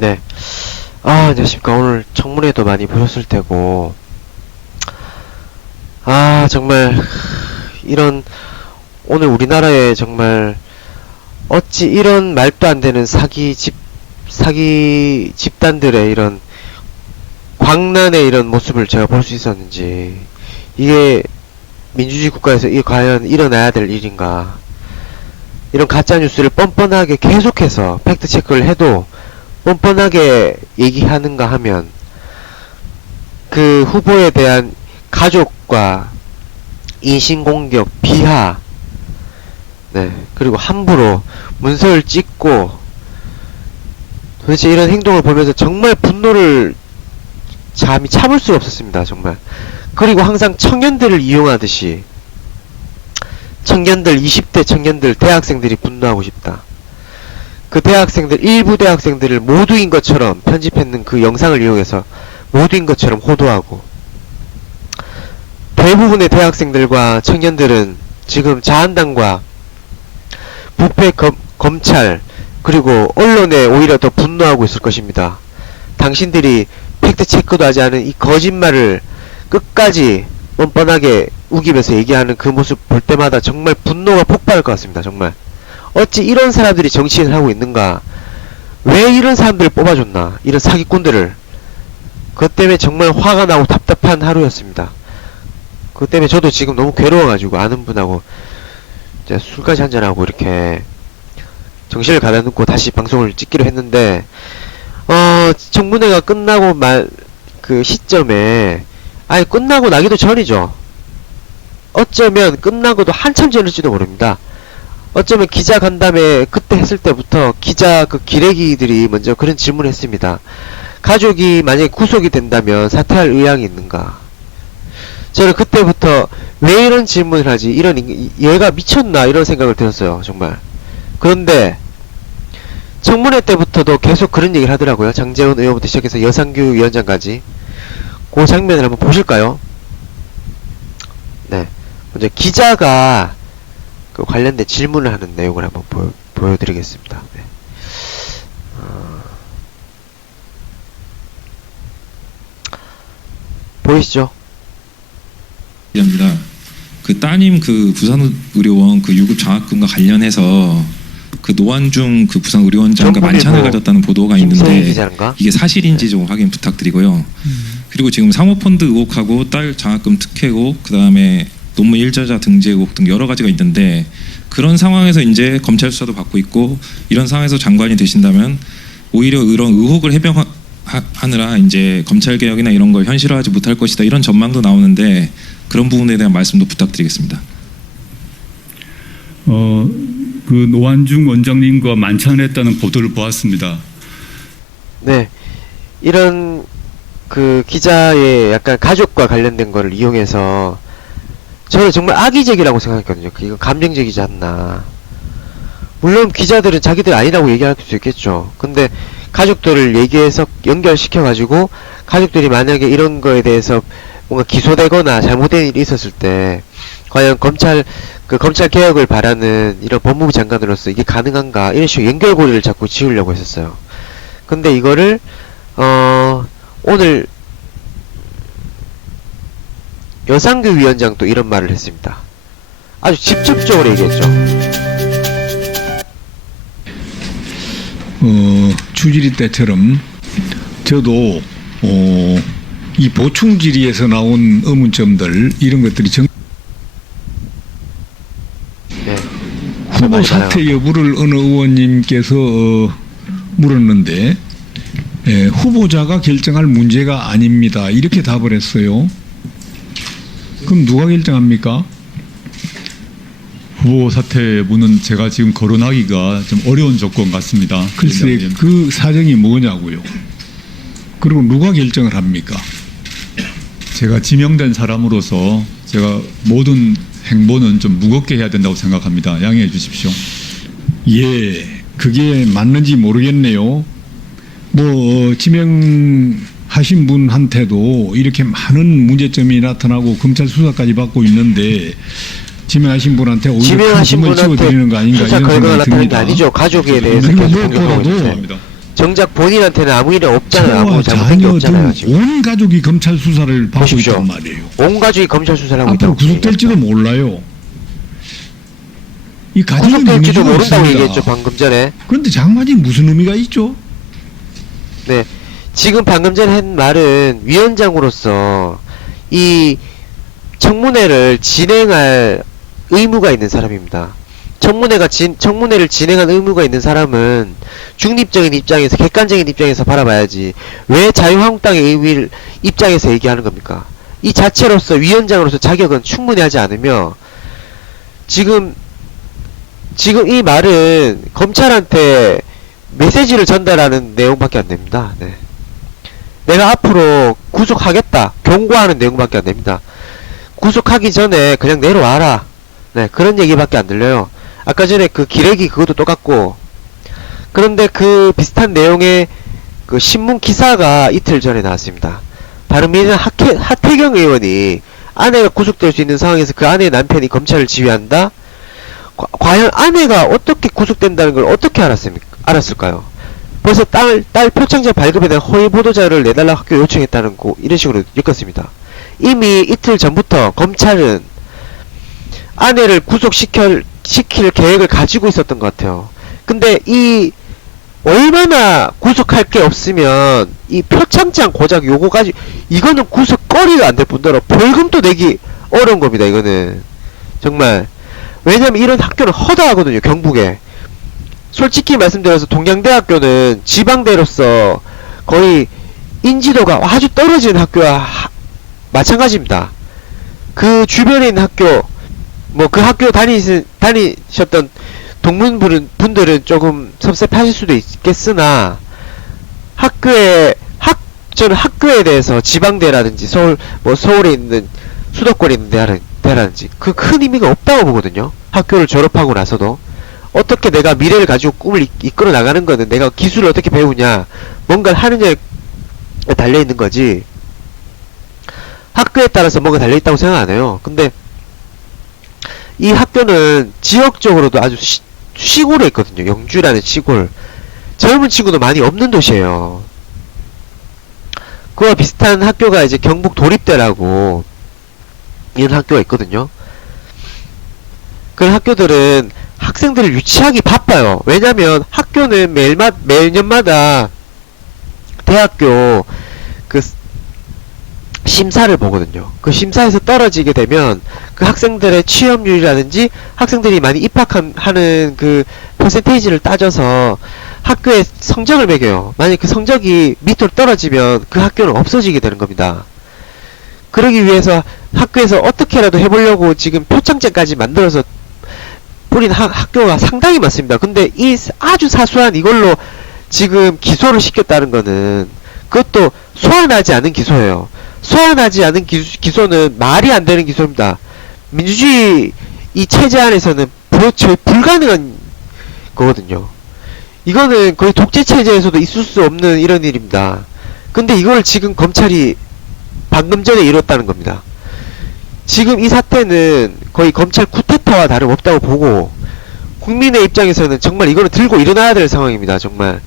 네. 안녕하십니까. 오늘 청문회도 많이 보셨을 테고, 정말, 오늘 우리나라에 정말, 어찌 이런 말도 안 되는 사기 집단들의 이런 광란의 이런 모습을 제가 볼 수 있었는지, 이게 민주주의 국가에서 이게 과연 일어나야 될 일인가. 이런 가짜뉴스를 뻔뻔하게 계속해서 팩트체크를 해도 뻔뻔하게 얘기하는가 하면 그 후보에 대한 가족과 인신공격, 비하, 네, 그리고 함부로 문서를 찍고 도대체 이런 행동을 보면서 정말 분노를 감히 참을 수가 없었습니다. 정말. 그리고 항상 청년들을 이용하듯이 20대 청년들, 대학생들이 분노하고 싶다. 그 대학생들, 일부 대학생들을 모두인 것처럼 편집했는 그 영상을 이용해서 모두인 것처럼 호도하고, 대부분의 대학생들과 청년들은 지금 자한당과 부패 검찰 그리고 언론에 오히려 더 분노하고 있을 것입니다. 당신들이 팩트체크도 하지 않은 이 거짓말을 끝까지 뻔뻔하게 우기면서 얘기하는 그 모습 볼 때마다 정말 분노가 폭발할 것 같습니다. 정말 어찌 이런 사람들이 정치인을 하고 있는가, 왜 이런 사람들을 뽑아줬나, 이런 사기꾼들을. 그것 때문에 정말 화가 나고 답답한 하루였습니다. 그것 때문에 저도 지금 너무 괴로워가지고 아는 분하고 이제 술까지 한잔하고 이렇게 정신을 가다놓고 다시 방송을 찍기로 했는데, 청문회가 끝나고 그 시점에, 아니 끝나고 나기도 전이죠. 어쩌면 끝나고도 한참 전일지도 모릅니다. 어쩌면 기자 간담회 그때 했을 때부터 기자 그 기레기들이 먼저 그런 질문을 했습니다. 가족이 만약에 구속이 된다면 사퇴할 의향이 있는가? 저는 그때부터 왜 이런 질문을 하지? 얘가 미쳤나? 이런 생각을 들었어요. 정말. 그런데 청문회 때부터도 계속 그런 얘기를 하더라고요. 장제원 의원부터 시작해서 여상규 위원장까지. 그 장면을 한번 보실까요? 네. 먼저 기자가 그 관련된 질문을 하는 내용을 한번 보여드리겠습니다. 네. 보이시죠? 입니다. 그 따님 그 부산의료원 그 유급 장학금과 관련해서 그 노환중 그 부산의료원장과 만찬을 가졌다는 보도가 있는데 기자인가? 이게 사실인지 좀 확인 부탁드리고요. 그리고 지금 사모펀드 의혹하고 딸 장학금 특혜 의혹, 그 다음에 논문 일저자 등재 의혹 등 여러 가지가 있는데, 그런 상황에서 이제 검찰 수사도 받고 있고, 이런 상황에서 장관이 되신다면 오히려 이런 의혹을 해명하느라 이제 검찰 개혁이나 이런 걸 현실화하지 못할 것이다, 이런 전망도 나오는데 그런 부분에 대한 말씀도 부탁드리겠습니다. 그 노환중 원장님과 만찬을 했다는 보도를 보았습니다. 네, 이런 그 기자의 약간 가족과 관련된 거를 이용해서 저는 정말 악의적이라고 생각했거든요. 이거 감정적이지 않나. 물론 기자들은 자기들 아니라고 얘기할 수 있겠죠. 근데 가족들을 얘기해서 연결시켜가지고 가족들이 만약에 이런 거에 대해서 뭔가 기소되거나 잘못된 일이 있었을 때 과연 검찰 개혁을 바라는 이런 법무부 장관으로서 이게 가능한가, 이런 식으로 연결고리를 자꾸 지으려고 했었어요. 근데 이거를 오늘 여상규 위원장도 이런 말을 했습니다. 아주 직접적으로 얘기했죠. 주질의 때처럼 저도 이 보충 질의에서 나온 의문점들, 이런 것들이 네. 후보 사퇴 여부를 어느 의원님께서 물었는데, 후보자가 결정할 문제가 아닙니다, 이렇게 답을 했어요. 그럼 누가 결정합니까? 후보 사퇴 여부는 제가 지금 거론하기가 좀 어려운 조건 같습니다. 글쎄, 그 사정이 뭐냐고요. 그리고 누가 결정을 합니까? 제가 지명된 사람으로서 제가 모든 행보는 좀 무겁게 해야 된다고 생각합니다. 양해해 주십시오. 예, 그게 맞는지 모르겠네요. 지명하신 분한테도 이렇게 많은 문제점이 나타나고 검찰 수사까지 받고 있는데, 지명하신 분한테 오히려 큰 힘을 치워드리는 거 아닌가, 수사 이런 결과가 생각이 나타나는 게 듭니다. 아니죠. 가족에 대해서 그리고 계속 공격하고 있는데. 정작 본인한테는 아무 일이 없잖아요. 아무 차와 잘못된 게 없잖아요. 자녀 지금 등 온 가족이 검찰 수사를 받고 보십시오. 있단 말이에요. 온 가족이 검찰 수사를 하고 앞으로 있다고 구속될지도 몰라요. 이 가정의 구속될지도 이미지가 모른다고 없습니다. 얘기했죠 방금 전에. 그런데 장관이 무슨 의미가 있죠? 네, 지금 방금 전에 한 말은 위원장으로서 이 청문회를 진행할 의무가 있는 사람입니다. 청문회를 진행한 의무가 있는 사람은 중립적인 입장에서, 객관적인 입장에서 바라봐야지 왜 자유한국당의 입장에서 얘기하는 겁니까? 이 자체로서 위원장으로서 자격은 충분히 하지 않으며 지금 이 말은 검찰한테 메시지를 전달하는 내용밖에 안 됩니다. 네. 내가 앞으로 구속하겠다 경고하는 내용밖에 안 됩니다. 구속하기 전에 그냥 내려와라. 네, 그런 얘기밖에 안 들려요. 아까 전에 그 기레기 그것도 똑같고. 그런데 그 비슷한 내용의 그 신문 기사가 이틀 전에 나왔습니다. 바른미래당 하태경 의원이 아내가 구속될 수 있는 상황에서 그 아내의 남편이 검찰을 지휘한다? 과연 아내가 어떻게 구속된다는 걸 어떻게 알았을까요? 벌써 딸 표창장 발급에 대한 허위 보도자를 내달라고 학교에 요청했다는 거 이런 식으로 엮었습니다. 이미 이틀 전부터 검찰은 아내를 구속시킬 계획을 가지고 있었던 것 같아요. 근데 이 얼마나 구속할 게 없으면 이 표창장 고작 요거까지 이거는 구속거리가 안 될 뿐더러 벌금도 내기 어려운 겁니다. 이거는 정말. 왜냐면 이런 학교는 허다하거든요. 경북에. 솔직히 말씀드려서 동양대학교는 지방대로서 거의 인지도가 아주 떨어지는 학교와 마찬가지입니다. 그 주변에 있는 학교, 뭐 그 학교 다니셨던 동문분들은 조금 섭섭하실 수도 있겠으나 저는 학교에 대해서 지방대라든지 서울에 있는 수도권에 있는 대라든지 그 큰 의미가 없다고 보거든요. 학교를 졸업하고 나서도 어떻게 내가 미래를 가지고 꿈을 이끌어 나가는 거는 내가 기술을 어떻게 배우냐 뭔가를 하느냐에 달려있는 거지 학교에 따라서 뭔가 달려있다고 생각 안 해요. 근데 이 학교는 지역적으로도 아주 시골에 있거든요. 영주라는 시골. 젊은 친구도 많이 없는 도시예요. 그와 비슷한 학교가 이제 경북 도립대라고 이런 학교가 있거든요. 그런 학교들은 학생들을 유치하기 바빠요. 왜냐면 학교는 매년마다 대학교 그 심사를 보거든요. 그 심사에서 떨어지게 되면 그 학생들의 취업률이라든지 학생들이 많이 입학하는 그 퍼센테이지를 따져서 학교의 성적을 매겨요. 만약 그 성적이 밑으로 떨어지면 그 학교는 없어지게 되는 겁니다. 그러기 위해서 학교에서 어떻게라도 해보려고 지금 표창장까지 만들어서 뿌린 학교가 상당히 많습니다. 근데 이 아주 사소한 이걸로 지금 기소를 시켰다는 거는 그것도 소환하지 않은 기소예요. 소환하지 않은 기소는 말이 안 되는 기소입니다. 민주주의 이 체제 안에서는 불가능한 거거든요. 이거는 거의 독재 체제에서도 있을 수 없는 이런 일입니다. 근데 이걸 지금 검찰이 방금 전에 이뤘다는 겁니다. 지금 이 사태는 거의 검찰 쿠데타와 다름없다고 보고 국민의 입장에서는 정말 이거는 들고 일어나야 될 상황입니다. 정말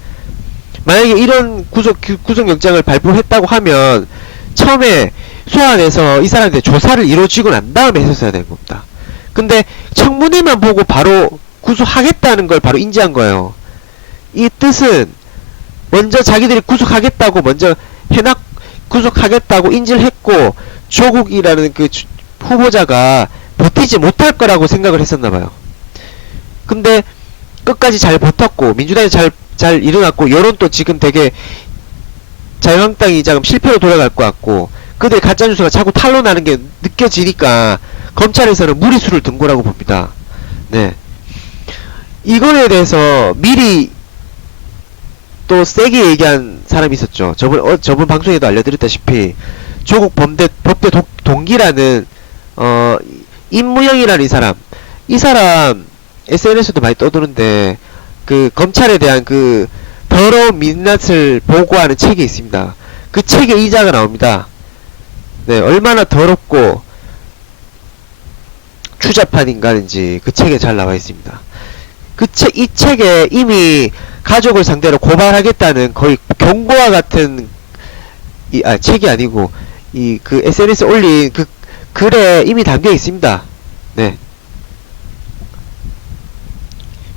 만약에 이런 구속영장을 발부했다고 하면 처음에 소환해서 이 사람한테 조사를 이루어지고 난 다음에 했었어야 되는 겁니다. 근데 청문회만 보고 바로 구속하겠다는 걸 바로 인지한 거예요. 이 뜻은 먼저 자기들이 구속하겠다고 먼저 구속하겠다고 인지를 했고 조국이라는 그 후보자가 버티지 못할 거라고 생각을 했었나봐요. 근데 끝까지 잘 버텼고 민주당이 잘 일어났고 여론도 지금 되게 자유한국당이 지금 실패로 돌아갈 것 같고 그들 가짜뉴스가 자꾸 탄로나는 게 느껴지니까 검찰에서는 무리수를 둔 거라고 봅니다. 네. 이거에 대해서 미리 또 세게 얘기한 사람이 있었죠. 저번 방송에도 알려드렸다시피 조국 법대 동기라는 임무영이라는 이 사람 SNS에도 많이 떠도는데 그 검찰에 대한 그 더러운 민낯을 보고하는 책이 있습니다. 그 책에 이자가 나옵니다. 네, 얼마나 더럽고 추잡한 인간인지 그 책에 잘 나와 있습니다. 이 책에 이미 가족을 상대로 고발하겠다는 거의 경고와 같은 책이 아니고 그 SNS에 올린 그 글에 이미 담겨 있습니다. 네.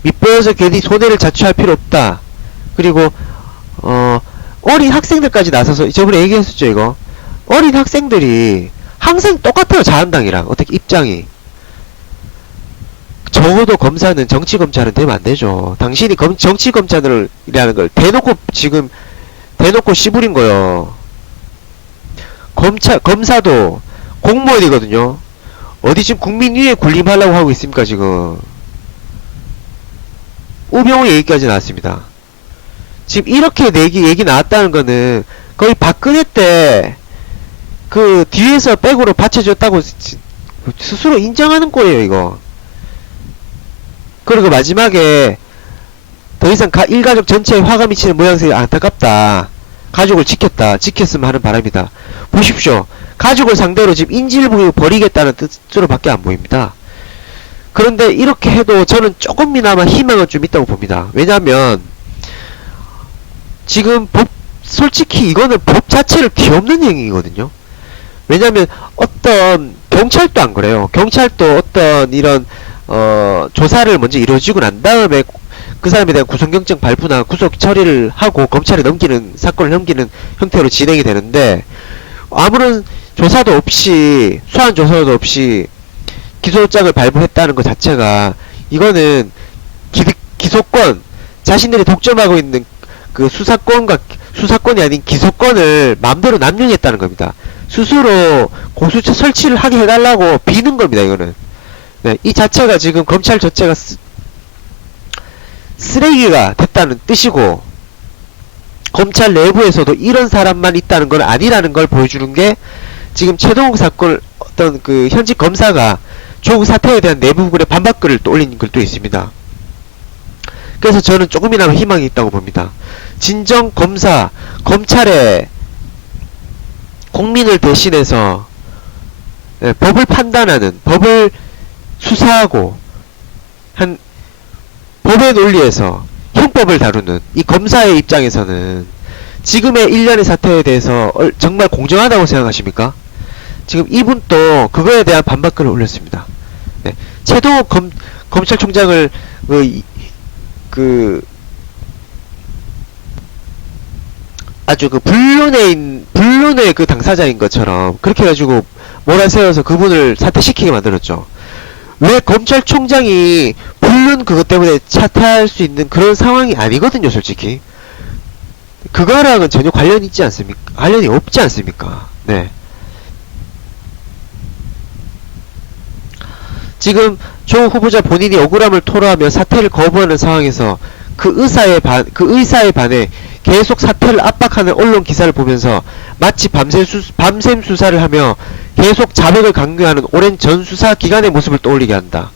밑보여서 괜히 손해를 자초할 필요 없다. 그리고 어린 학생들까지 나서서 저번에 얘기했었죠 이거. 어린 학생들이 항상 똑같아요 자한당이랑 어떻게 입장이. 적어도 검사는 정치검찰은 되면 안 되죠. 당신이 정치검찰이라는 걸 대놓고 씨부린 거요. 검사도 공무원이거든요. 어디 지금 국민 위에 군림하려고 하고 있습니까 지금. 우병우 얘기까지 나왔습니다. 지금 이렇게 얘기 나왔다는 거는 거의 박근혜 때 그 뒤에서 백으로 받쳐줬다고 스스로 인정하는 거예요 이거. 그리고 마지막에 더 이상 일가족 전체에 화가 미치는 모양새가 안타깝다. 가족을 지켰으면 하는 바람이다. 보십시오. 가족을 상대로 지금 인질을 버리겠다는 뜻으로 밖에 안 보입니다. 그런데 이렇게 해도 저는 조금이나마 희망은 좀 있다고 봅니다. 왜냐면 지금 솔직히 이거는 법 자체를 뒤엎는 행위거든요. 왜냐면 어떤 경찰도 안 그래요. 경찰도 어떤 이런 조사를 먼저 이루어지고 난 다음에 그 사람에 대한 구속영장 발부나 구속 처리를 하고 검찰에 사건을 넘기는 형태로 진행이 되는데, 아무런 조사도 없이, 수환 조사도 없이 기소장을 발부했다는 것 자체가, 이거는 기소권, 자신들이 독점하고 있는 그 수사권이 아닌 기소권을 마음대로 남용했다는 겁니다. 스스로 공수처 설치를 하게 해달라고 비는 겁니다, 이거는. 네, 이 자체가 지금 검찰 자체가 쓰레기가 됐다는 뜻이고, 검찰 내부에서도 이런 사람만 있다는 건 아니라는 걸 보여주는 게, 지금 최동욱 사건 어떤 그 현직 검사가 조국 사태에 대한 내부 글에 반박글을 또 올린 글도 있습니다. 그래서 저는 조금이나마 희망이 있다고 봅니다. 진정 검찰의 국민을 대신해서 법을 판단하는, 법을 수사하고 한 법의 논리에서 형법을 다루는 이 검사의 입장에서는 지금의 일련의 사태에 대해서 정말 공정하다고 생각하십니까? 지금 이분도 그거에 대한 반박글을 올렸습니다. 네. 최동욱 검찰총장을 아주 불륜의 그 당사자인 것처럼 그렇게 해가지고 몰아세워서 그분을 사퇴시키게 만들었죠. 왜 검찰총장이 불륜 그것 때문에 사퇴할 수 있는 그런 상황이 아니거든요, 솔직히. 그거랑은 전혀 관련이 없지 않습니까? 네. 지금 조 후보자 본인이 억울함을 토로하며 사퇴를 거부하는 상황에서 그 의사에 반해 계속 사퇴를 압박하는 언론 기사를 보면서 마치 밤샘 수사를 하며 계속 자백을 강요하는 오랜 전 수사 기관의 모습을 떠올리게 한다.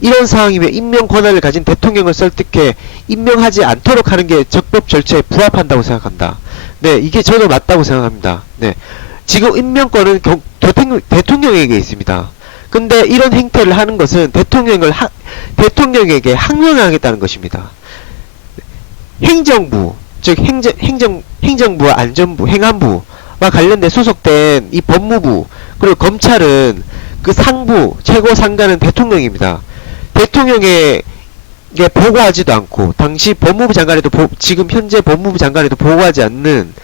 이런 상황이면 임명 권한을 가진 대통령을 설득해 임명하지 않도록 하는 게 적법 절차에 부합한다고 생각한다. 네, 이게 저도 맞다고 생각합니다. 네, 지금 임명권은 대통령에게 있습니다. 근데 이런 행태를 하는 것은 대통령에게 항명하겠다는 것입니다. 행정부, 즉 행정부와 안전부, 행안부와 관련된 소속된 이 법무부, 그리고 검찰은 그 상부, 최고 상관은 대통령입니다. 대통령에게 보고하지도 않고, 당시 법무부 장관에도 지금 현재 법무부 장관에도 보고하지 않는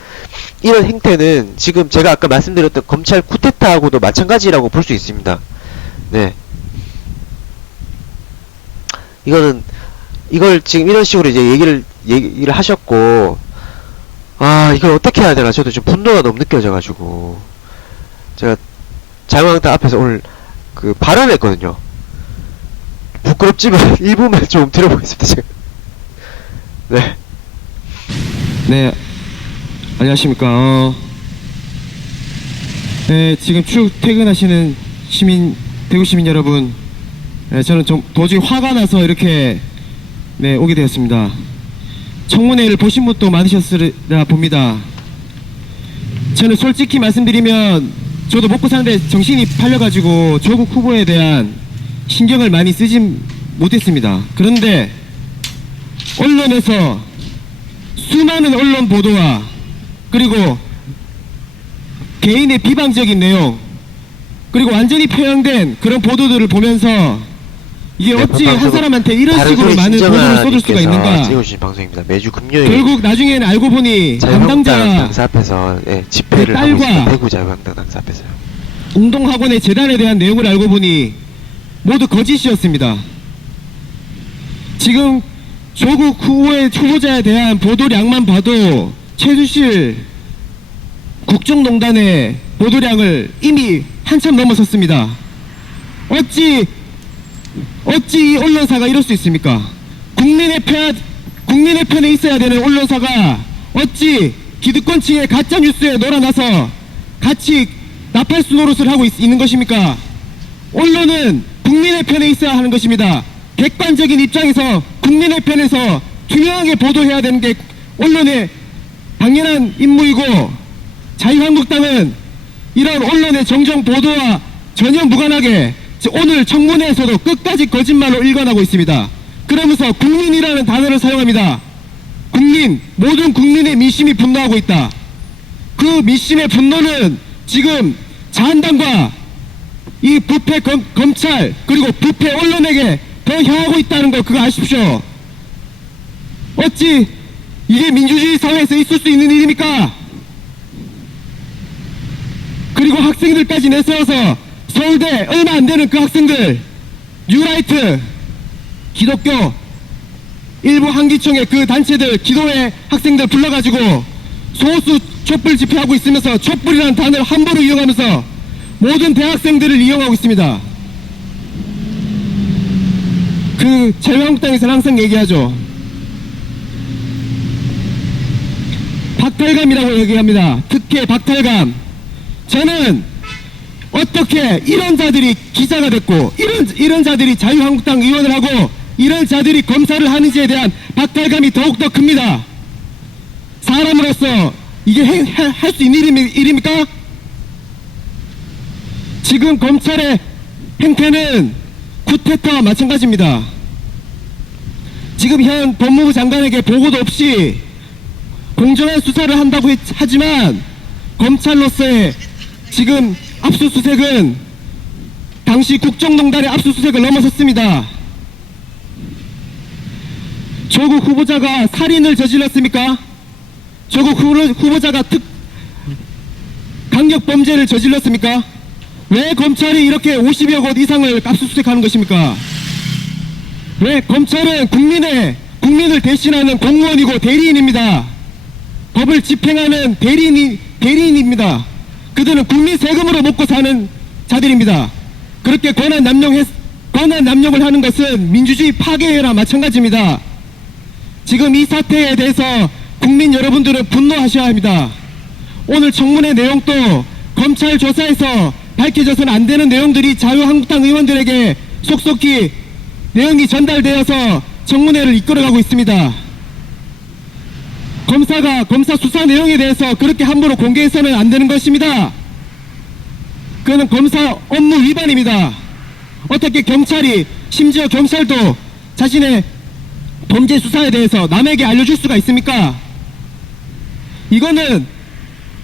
이런 행태는 지금 제가 아까 말씀드렸던 검찰 쿠데타하고도 마찬가지라고 볼 수 있습니다. 네. 이걸 지금 이런 식으로 이제 얘기를 하셨고, 이걸 어떻게 해야 되나, 저도 좀 분노가 너무 느껴져가지고, 제가 자유한국당 앞에서 오늘 발언했거든요. 부끄럽지만 일부만 좀 들어보겠습니다, 제가. 네. 네, 안녕하십니까. 네, 지금 출퇴근하시는 대구 시민 여러분, 네, 저는 좀 도저히 화가 나서 이렇게 오게 되었습니다. 청문회를 보신 분도 많으셨으리라 봅니다. 저는 솔직히 말씀드리면 저도 먹고 사는데 정신이 팔려가지고 조국 후보에 대한 신경을 많이 쓰진 못했습니다. 그런데 언론에서 수많은 언론 보도와 그리고 개인의 비방적인 내용 그리고 완전히 표현된 그런 보도들을 보면서 이게 네, 어찌 한 방송은 사람한테 이런 다른 식으로 소리 많은 돈을 쏟을 수가 신정아님께서 있는가. 찍어주신 방송입니다. 매주 금요일 결국 나중에는 알고 보니 자유한국당 담당자가 당사 앞에서 집회를 그 하고 있습니다. 딸과 대구 자유한국당 당사 앞에서요. 운동학원의 재단에 대한 내용을 알고 보니 모두 거짓이었습니다. 지금 조국 후보의 후보자에 대한 보도량만 봐도 최순실 국정농단의 보도량을 이미 한참 넘어섰습니다. 어찌 이 언론사가 이럴 수 있습니까? 국민의 편에 있어야 되는 언론사가 어찌 기득권층의 가짜 뉴스에 놀아나서 같이 나팔수 노릇을 하고 있는 것입니까? 언론은 국민의 편에 있어야 하는 것입니다. 객관적인 입장에서 국민의 편에서 투명하게 보도해야 되는 게 언론의 당연한 임무이고, 자유한국당은 이런 언론의 정정 보도와 전혀 무관하게 오늘 청문회에서도 끝까지 거짓말로 일관하고 있습니다. 그러면서 국민이라는 단어를 사용합니다. 국민, 모든 국민의 민심이 분노하고 있다. 그 민심의 분노는 지금 자한당과 이 부패 검찰 그리고 부패 언론에게 더 향하고 있다는 거 그거 아십시오. 어찌 이게 민주주의 사회에서 있을 수 있는 일입니까? 그리고 학생들까지 내세워서 서울대 얼마 안 되는 그 학생들, 뉴라이트, 기독교, 일부 한기총의 그 단체들, 기도회 학생들 불러가지고 소수 촛불 집회하고 있으면서 촛불이라는 단어를 함부로 이용하면서 모든 대학생들을 이용하고 있습니다. 그 자유한국당에서는 항상 얘기하죠. 박탈감이라고 얘기합니다. 특혜 박탈감. 저는 어떻게 이런 자들이 기자가 됐고 이런 자들이 자유한국당 의원을 하고 이런 자들이 검사를 하는지에 대한 박탈감이 더욱더 큽니다. 사람으로서 이게 할 수 있는 일입니까? 지금 검찰의 행태는 쿠데타와 마찬가지입니다. 지금 현 법무부 장관에게 보고도 없이 공정한 수사를 한다고 하지만 검찰로서의 지금 압수수색은 당시 국정농단의 압수수색을 넘어섰습니다. 조국 후보자가 살인을 저질렀습니까? 조국 후보자가 강력범죄를 저질렀습니까? 왜 검찰이 이렇게 50여 곳 이상을 압수수색하는 것입니까? 왜 검찰은 국민을 대신하는 공무원이고 대리인입니다. 법을 집행하는 대리인입니다. 그들은 국민 세금으로 먹고 사는 자들입니다. 그렇게 권한 남용을 하는 것은 민주주의 파괴나 마찬가지입니다. 지금 이 사태에 대해서 국민 여러분들은 분노하셔야 합니다. 오늘 청문회 내용도 검찰 조사에서 밝혀져서는 안 되는 내용들이 자유한국당 의원들에게 속속히 내용이 전달되어서 청문회를 이끌어가고 있습니다. 검사가 검사 수사 내용에 대해서 그렇게 함부로 공개해서는 안 되는 것입니다. 그거는 검사 업무 위반입니다. 어떻게 경찰이, 심지어 경찰도 자신의 범죄 수사에 대해서 남에게 알려줄 수가 있습니까? 이거는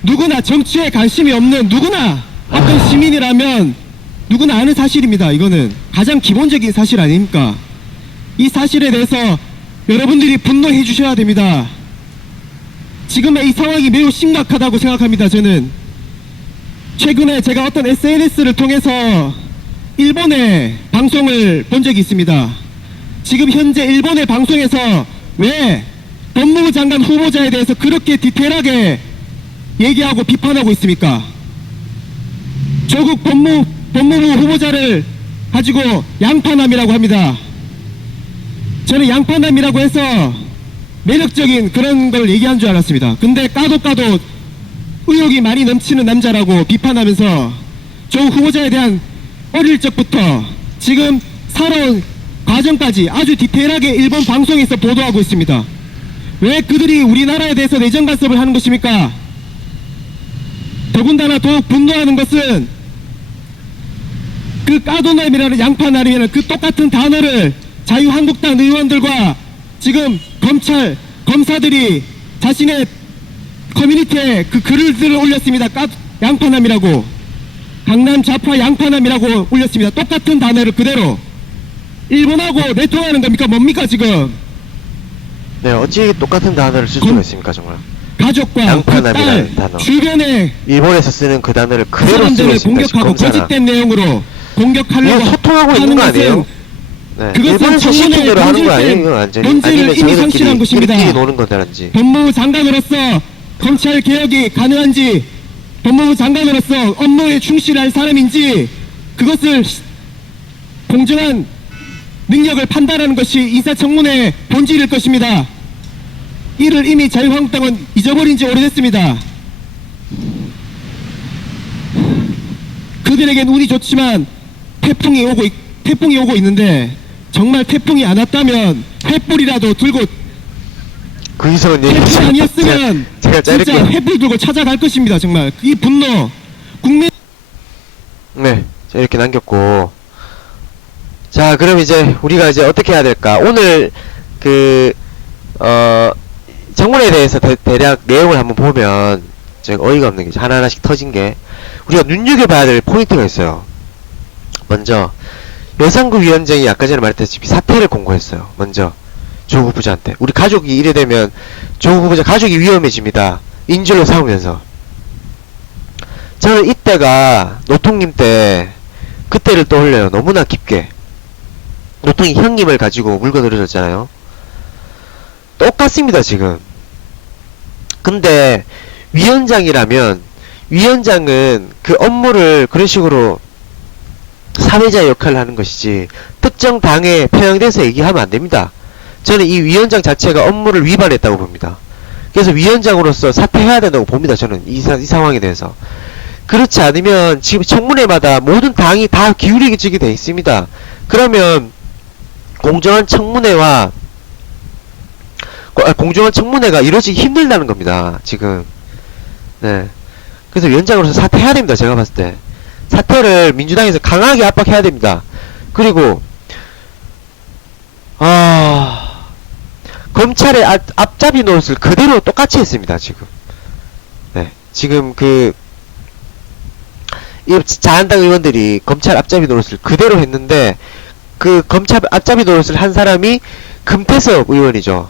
누구나 정치에 관심이 없는 누구나 어떤 시민이라면 누구나 아는 사실입니다. 이거는 가장 기본적인 사실 아닙니까? 이 사실에 대해서 여러분들이 분노해 주셔야 됩니다. 지금의 이 상황이 매우 심각하다고 생각합니다. 저는 최근에 제가 어떤 SNS를 통해서 일본의 방송을 본 적이 있습니다. 지금 현재 일본의 방송에서 왜 법무부 장관 후보자에 대해서 그렇게 디테일하게 얘기하고 비판하고 있습니까? 조국 법무부 후보자를 가지고 양파남이라고 합니다. 저는 양파남이라고 해서 매력적인 그런 걸 얘기한 줄 알았습니다. 근데 까도 의욕이 많이 넘치는 남자라고 비판하면서 조국 후보자에 대한 어릴 적부터 지금 살아온 과정까지 아주 디테일하게 일본 방송에서 보도하고 있습니다. 왜 그들이 우리나라에 대해서 내정 간섭을 하는 것입니까? 더군다나 더욱 분노하는 것은 그 까도남이라는 양파남이라는 그 똑같은 단어를 자유한국당 의원들과 지금 검사들이 자신의 커뮤니티에 그 글을 올렸습니다. 양파남이라고. 강남 좌파 양파남이라고 올렸습니다. 똑같은 단어를 그대로. 일본하고 내통하는 겁니까? 뭡니까 지금? 네, 어찌 똑같은 단어를 쓸 수가 있습니까, 정말. 가족과 그 양파남이라는 딸 단어. 주변에 일본에서 쓰는 그 단어를 그대로 쓰고 사람들을 있습니다. 지금 공격하고 검사나. 거짓된 내용으로 공격하려고 이거 소통하고 있는 거 아니에요? 네. 그것은 일본에서 시킨 청문회 대로 하는 거 아니에요? 본질된 이거 완전히. 본질을 아니면 이미 상실한 것입니다. 저희들끼리 노는 거다란지. 법무부 장관으로서 검찰 개혁이 가능한지, 법무부 장관으로서 업무에 충실할 사람인지, 그것을 공정한 능력을 판단하는 것이 인사청문회의 본질일 것입니다. 이를 이미 자유한국당은 잊어버린 지 오래됐습니다. 그들에겐 운이 좋지만 태풍이 오고 있는데, 정말 태풍이 안 왔다면 횃불이라도 들고, 그 이상은 얘기 태풍이 아니었으면 제가 진짜 자를게요. 횃불 들고 찾아갈 것입니다. 정말 이 분노, 국민 네, 자, 이렇게 남겼고. 자, 그럼 이제 우리가 이제 어떻게 해야 될까? 오늘 청문회에 대해서 대략 내용을 한번 보면 제가 어이가 없는 게 하나하나씩 터진 게 우리가 눈여겨봐야 될 포인트가 있어요. 먼저 여상구 위원장이 아까 전에 말했다시피 사퇴를 공고했어요. 먼저 조국 후보자한테 우리 가족이 이래 되면 조국 후보자 가족이 위험해집니다. 인질로 삼으면서. 저는 이때가 노통님 때 그때를 떠올려요. 너무나 깊게. 노통이 형님을 가지고 물건을 얻었잖아요. 똑같습니다 지금. 근데 위원장이라면 위원장은 그 업무를 그런 식으로 사회자 역할을 하는 것이지 특정 당에 편향돼서 얘기하면 안 됩니다. 저는 이 위원장 자체가 업무를 위반했다고 봅니다. 그래서 위원장으로서 사퇴해야 된다고 봅니다. 저는 이 상황에 대해서. 그렇지 않으면 지금 청문회마다 모든 당이 다 기울이게 돼 있습니다. 그러면 공정한 청문회가 이루어지기 힘들다는 겁니다. 지금. 네. 그래서 위원장으로서 사퇴해야 됩니다. 제가 봤을 때. 사퇴를 민주당에서 강하게 압박해야 됩니다. 그리고 검찰의 앞잡이 노릇을 그대로 똑같이 했습니다. 지금. 네. 지금 이 자한당 의원들이 검찰 앞잡이 노릇을 그대로 했는데 그 검찰 앞잡이 노릇을 한 사람이 금태섭 의원이죠.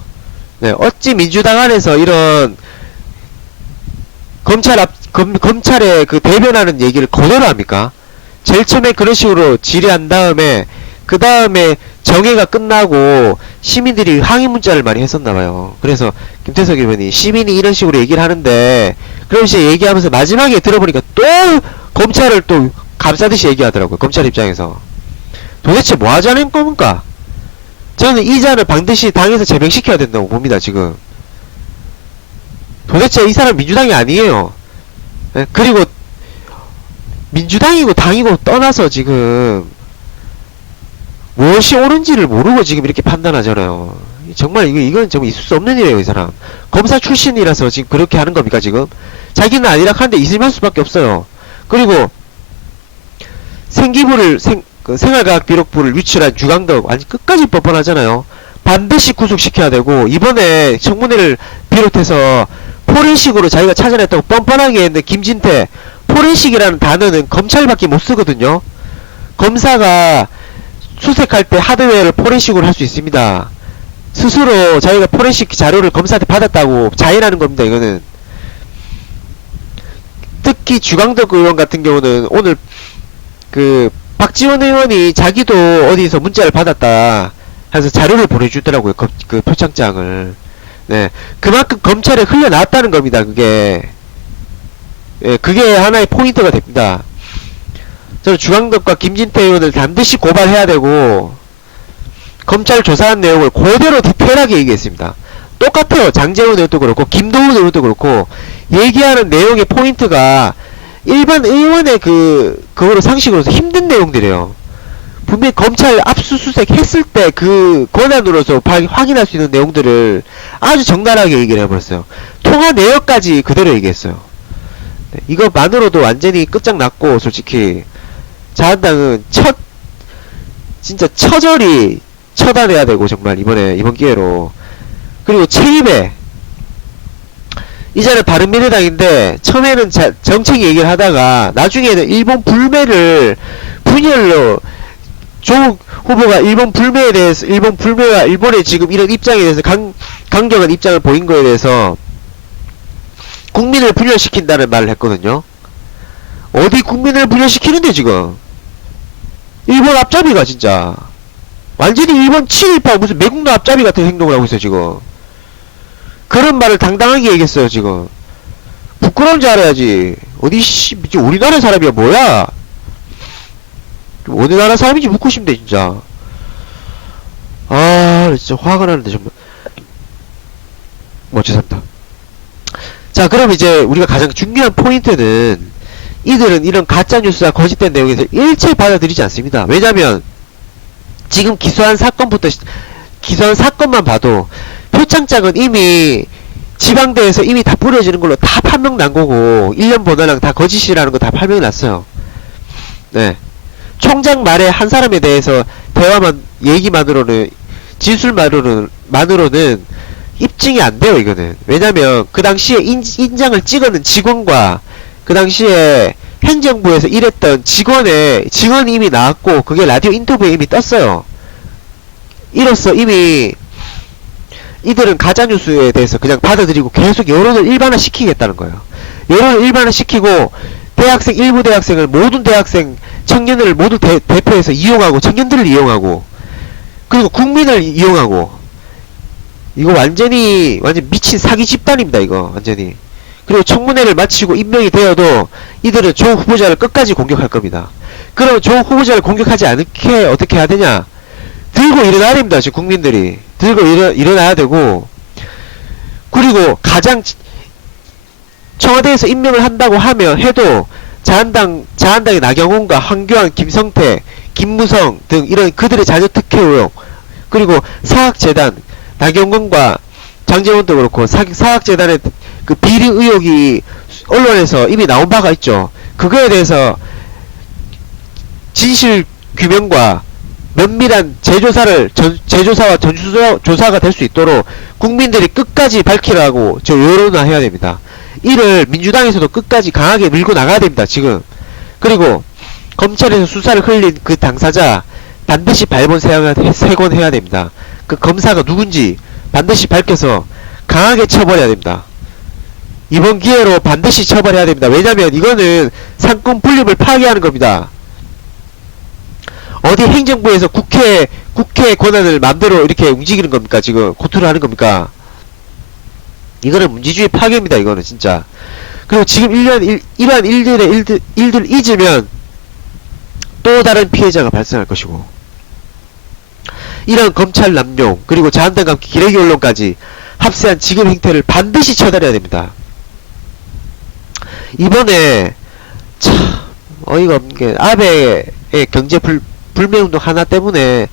네, 어찌 민주당 안에서 이런 검찰의 그 대변하는 얘기를 그대로 합니까? 제일 처음에 그런 식으로 질의한 다음에 그 다음에 정회가 끝나고 시민들이 항의 문자를 많이 했었나봐요. 그래서 김태석 의원이 시민이 이런 식으로 얘기를 하는데 그런 식으로 얘기하면서 마지막에 들어보니까 또 검찰을 또 감싸듯이 얘기하더라고요. 검찰 입장에서. 도대체 뭐 하자는 겁니까? 저는 이 자를 반드시 당에서 제명시켜야 된다고 봅니다. 지금. 도대체 이 사람 민주당이 아니에요. 네? 그리고 민주당이고 당이고 떠나서 지금 무엇이 옳은지를 모르고 지금 이렇게 판단하잖아요. 정말 이건 정말 있을 수 없는 일이에요. 이 사람 검사 출신이라서 지금 그렇게 하는 겁니까? 지금 자기는 아니라 하는데 이심할 수밖에 없어요. 그리고 생활과학 비록부를 유출한 주강덕 완전 끝까지 뻔뻔하잖아요. 반드시 구속시켜야 되고 이번에 청문회를 비롯해서 포렌식으로 자기가 찾아냈다고 뻔뻔하게 했는데 김진태 포렌식이라는 단어는 검찰밖에 못 쓰거든요. 검사가 수색할 때 하드웨어를 포렌식으로 할 수 있습니다. 스스로 자기가 포렌식 자료를 검사한테 받았다고 자인하는 겁니다. 이거는 특히 주강덕 의원 같은 경우는 오늘 박지원 의원이 자기도 어디서 문자를 받았다 해서 자료를 보내주더라고요. 그 표창장을. 네. 그만큼 검찰에 흘러나왔다는 겁니다. 그게. 예, 그게 하나의 포인트가 됩니다. 저는 주강덕과 김진태 의원을 반드시 고발해야 되고, 검찰 조사한 내용을 그대로 디테일하게 얘기했습니다. 똑같아요. 장재훈 의원도 그렇고, 김도훈 의원도 그렇고, 얘기하는 내용의 포인트가 일반 의원의 그거로 상식으로서 힘든 내용들이에요. 분명히 검찰 압수수색 했을 때 그 권한으로서 확인할 수 있는 내용들을 아주 적나라하게 얘기를 해버렸어요. 통화 내역까지 그대로 얘기했어요. 네, 이것만으로도 완전히 끝장났고, 솔직히 자한당은 진짜 처절히 처단해야 되고, 정말 이번 기회로 그리고 최입에 이제는 바른미래당인데 처음에는 정책 얘기를 하다가 나중에는 일본 불매를 분열로 조 후보가 일본 불매에 대해서 일본 불매와 일본의 지금 이런 입장에 대해서 강경한 입장을 보인 거에 대해서 국민을 분열시킨다는 말을 했거든요. 어디 국민을 분열시키는데 지금 일본 앞잡이가 진짜 완전히 일본 친일파 무슨 매국노 앞잡이 같은 행동을 하고 있어요 지금. 그런 말을 당당하게 얘기했어요 지금. 부끄러운 줄 알아야지. 어디 씨 우리나라 사람이야 뭐야. 어느 나라 사람인지 묻고 싶네 진짜. 아 진짜 화가 나는데 정말. 뭐 죄송합니다. 자 그럼 이제 우리가 가장 중요한 포인트는 이들은 이런 가짜뉴스와 거짓된 내용에 대해서 일체 받아들이지 않습니다. 왜냐면 지금 기소한 사건만 봐도 표창장은 이미 지방대에서 이미 다 뿌려지는 걸로 다 판명 난 거고 1년 보나랑 다 거짓이라는 거 다 판명이 났어요. 네. 총장 말에 한 사람에 대해서 얘기만으로는 진술만으로는 입증이 안 돼요 이거는. 왜냐면 그 당시에 인장을 찍어는 직원과 그 당시에 행정부에서 일했던 직원이 이미 나왔고 그게 라디오 인터뷰에 이미 떴어요. 이로써 이미 이들은 가짜뉴스에 대해서 그냥 받아들이고 계속 여론을 일반화시키겠다는 거예요. 여론을 일반화시키고 일부 대학생을 모든 대학생 청년들을 모두 대표해서 이용하고 청년들을 이용하고 그리고 국민을 이용하고 이거 완전 미친 사기 집단입니다 이거 완전히. 그리고 청문회를 마치고 임명이 되어도 이들은 조 후보자를 끝까지 공격할 겁니다. 그럼 조 후보자를 공격하지 않게 어떻게 해야 되냐? 들고 일어나야 됩니다. 지금 국민들이 들고 일어나야 되고, 그리고 가장 청와대에서 임명을 한다고 해도 자한당의 나경원과 황교안, 김성태, 김무성 등 이런 그들의 자녀 특혜 의혹, 그리고 사학재단 나경원과 장제원도 그렇고 사학재단의 그 비리 의혹이 언론에서 이미 나온 바가 있죠. 그거에 대해서 진실 규명과 면밀한 재조사와 전수조사가 될 수 있도록 국민들이 끝까지 밝히라고 저 여론화해야 됩니다. 이를 민주당에서도 끝까지 강하게 밀고 나가야 됩니다. 지금. 그리고 검찰에서 수사를 흘린 그 당사자 반드시 발본 세곤해야 됩니다. 그 검사가 누군지 반드시 밝혀서 강하게 처벌해야 됩니다. 이번 기회로 반드시 처벌해야 됩니다. 왜냐면 이거는 상권 분립을 파괴하는 겁니다. 어디 행정부에서 국회 권한을 맘대로 이렇게 움직이는 겁니까? 지금 고투를 하는 겁니까? 이거는 민주주의 파괴입니다. 이거는 진짜. 그리고 지금 이러한 일들을 잊으면 또 다른 피해자가 발생할 것이고, 이런 검찰 남용 그리고 자한당과 기레기 언론까지 합세한 지금 행태를 반드시 처단해야 됩니다. 이번에 참 어이가 없는 게 아베의 경제 불매운동 하나 때문에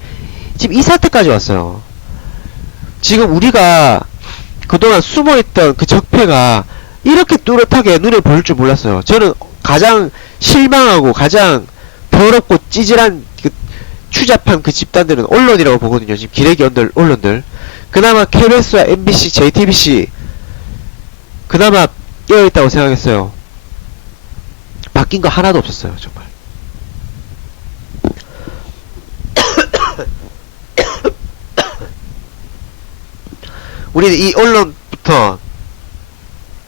지금 이 사태까지 왔어요. 지금 우리가 그동안 숨어있던 그 적폐가 이렇게 뚜렷하게 눈에 보일 줄 몰랐어요. 저는 가장 실망하고 가장 더럽고 찌질한 그 추잡한 그 집단들은 언론이라고 보거든요. 지금 기레기 언론들. 그나마 KBS와 MBC, JTBC 그나마 깨어있다고 생각했어요. 바뀐 거 하나도 없었어요. 정말. 우리는 이 언론부터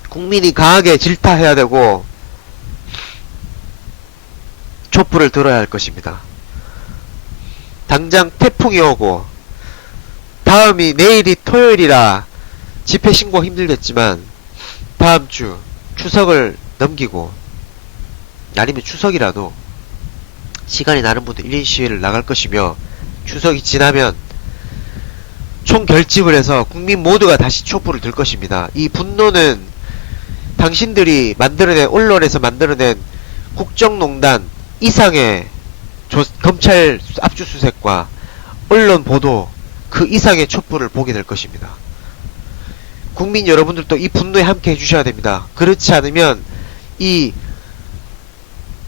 국민이 강하게 질타해야 되고 촛불을 들어야 할 것입니다. 당장 태풍이 오고 다음이 내일이 토요일이라 집회 신고 힘들겠지만 다음 주 추석을 넘기고 아니면 추석이라도 시간이 나는 분들 1인 시위를 나갈 것이며, 추석이 지나면 총결집을 해서 국민 모두가 다시 촛불을 들 것입니다. 이 분노는 당신들이 만들어낸, 언론에서 만들어낸 국정농단 이상의 검찰 압수수색과 언론 보도 그 이상의 촛불을 보게 될 것입니다. 국민 여러분들도 이 분노에 함께 해주셔야 됩니다. 그렇지 않으면 이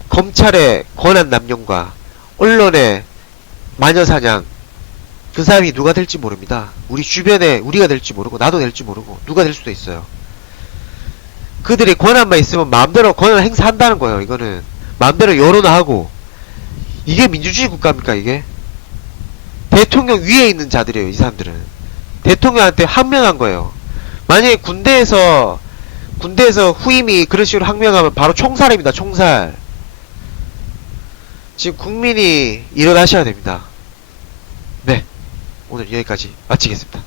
검찰의 권한 남용과 언론의 마녀사냥 그 사람이 누가 될지 모릅니다. 우리 주변에 우리가 될지 모르고 나도 될지 모르고 누가 될 수도 있어요. 그들이 권한만 있으면 마음대로 권한을 행사한다는 거예요. 이거는 마음대로 여론하고 이게 민주주의 국가입니까 이게? 대통령 위에 있는 자들이에요. 이 사람들은 대통령한테 항명한 거예요. 만약에 군대에서 후임이 그런 식으로 항명하면 바로 총살입니다. 총살. 지금 국민이 일어나셔야 됩니다. 네, 오늘 여기까지 마치겠습니다.